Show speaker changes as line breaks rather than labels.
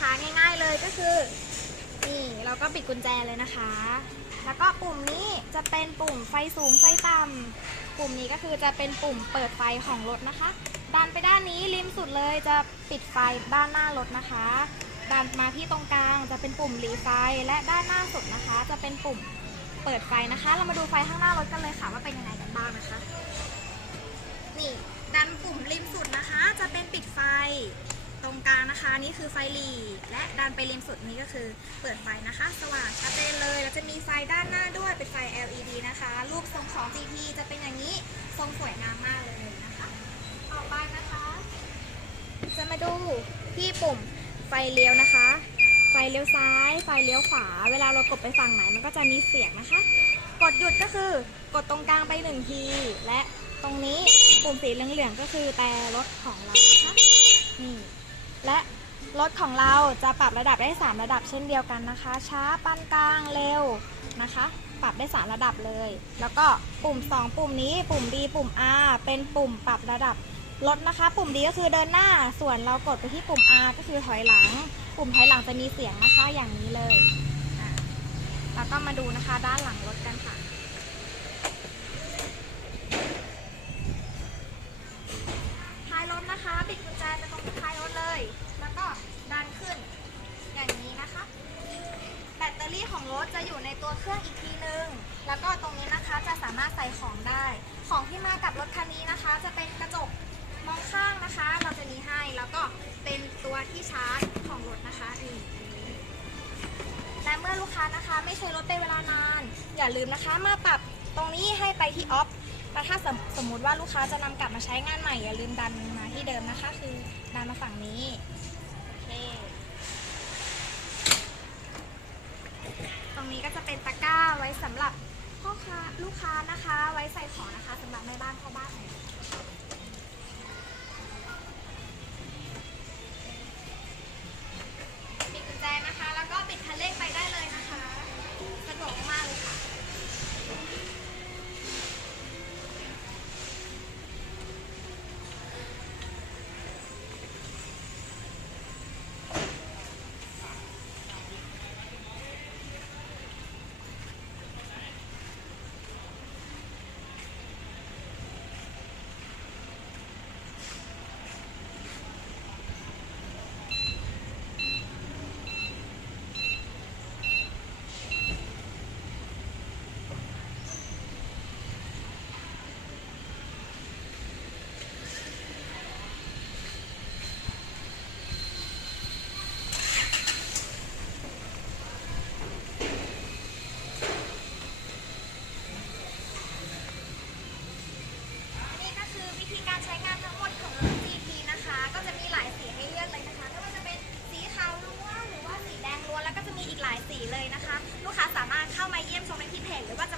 ง่ายๆเลยก็คือนี่แล้วก็ปิดกุญแจเลยนะคะ แล้วก็ปุ่มนี้จะเป็นปุ่มไฟสูงไฟต่ำปุ่มนี้ก็คือจะเป็นปุ่มเปิดไฟของรถนะคะดันไปด้านนี้ริมสุดเลยจะปิดไฟด้านหน้ารถนะคะดันมาที่ตรงกลางจะเป็นปุ่มหลีไฟและด้านหน้าสุดนะคะ จะเป็นปุ่มเปิดไฟนะคะ เรามาดูไฟข้างหน้ารถกันเลยค่ะว่าเป็นยังไงกันบ้างนะคะ นี่ดันปุ่มริมสุดนะคะ จะเป็นปิดไฟ รงกลางนะคะ นี่คือไฟหลีและดันไปริมสุดนี้ก็คือเปิดไฟนะคะ สว่างชัดเจนเลย แล้วจะมีไฟด้านหน้าด้วยเป็นไฟ LED นะคะ รูปทรงของ GT จะเป็นอย่างนี้ทรงสวยงามมากเลยนะคะ ต่อไปนะคะ จะมาดูที่ปุ่มไฟเลี้ยวนะคะ ไฟเลี้ยวซ้าย ไฟเลี้ยวขวา เวลาเรากดไปฝั่งไหนมันก็จะมีเสียงนะคะ กดหยุดก็คือกดตรงกลางไปหนึ่งทีและตรงนี้ปุ่มสีเหลืองๆก็คือแต่รถของเรานะคะนี่ และรถของเราจะปรับระดับได้ 3 ระดับเช่นเดียวกันนะคะ ช้าปานกลางเร็วนะคะ ปรับได้ 3 ระดับเลย แล้วก็ปุ่ม 2 ปุ่มนี้ปุ่ม D ปุ่ม R เป็นปุ่มปรับระดับรถนะคะ ปุ่ม D ก็คือเดินหน้าส่วนเรากดไปที่ปุ่ม R ก็คือถอยหลัง ปุ่มถอยหลังจะมีเสียงนะคะอย่างนี้เลยแล้วก็มาดูนะคะด้านหลังรถกันค่ะ ท้ายรถนะคะ ปิดกุญแจจะตรงท้ายรถเลย แล้วก็ดันขึ้น อย่างนี้นะคะ ที่ของรถจะอยู่ในตัวเครื่องอีกทีนึง แล้วก็ตรงนี้นะคะจะสามารถใส่ของได้ ของที่มากับรถคันนี้นะคะ จะเป็นกระจกมองข้างนะคะ เราจะมีให้ แล้วก็เป็นตัวที่ชาร์จของรถนะคะนี่อันนี้และเมื่อลูกค้านะคะ ไม่ใช้รถเป็นเวลานาน อย่าลืมนะคะมาปรับตรงนี้ให้ไปที่ออฟแล้วถ้าสมสมมุติว่าลูกค้าจะนำกลับมาใช้งานใหม่ อย่าลืมดันมาที่เดิมนะคะ คือดันมาฝั่งนี้ โอเคตรง นี้ก็จะเป็นตะกร้าไว้สำหรับพ่อค้าลูกค้านะคะ ไว้ใส่ของนะคะสำหรับแม่บ้านพ่อบ้าน ลูกค้าสามารถเข้ามาเยี่ยมชมในที่เพจหรือว่าจะ